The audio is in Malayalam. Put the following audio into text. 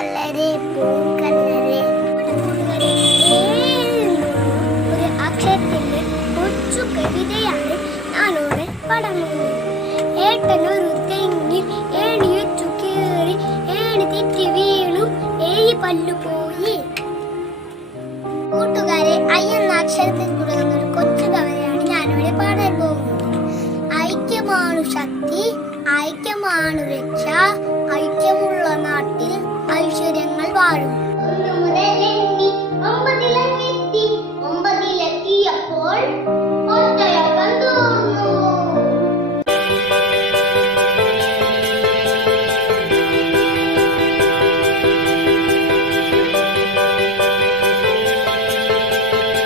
പൂക്കല്ലരെ പൂക്കല്ലരെ ഒരു അക്ഷരത്തിന്റെ കൊച്ചു കവിതയാണ് ഞാനോട് പഠനമുള്ളത് ഏട്ടനൊരു തെങ്ങിൽ ഏണിയൊച്ചു കയറി ഏണി തെറ്റി വീണു ഏഴി പല്ലു പോയി. കൂട്ടുകാരെ ഐ എന്ന അക്ഷരത്തിൽ തുടങ്ങുന്ന ഒരു കൊച്ചു കവിതയാണ് ഞാനിവിടെ പാടാൻ പോകുന്നത്. ഐക്യമാണു ശക്തി ഐക്യമാണു രക്ഷ ഐക്യമുള്ള வாழும்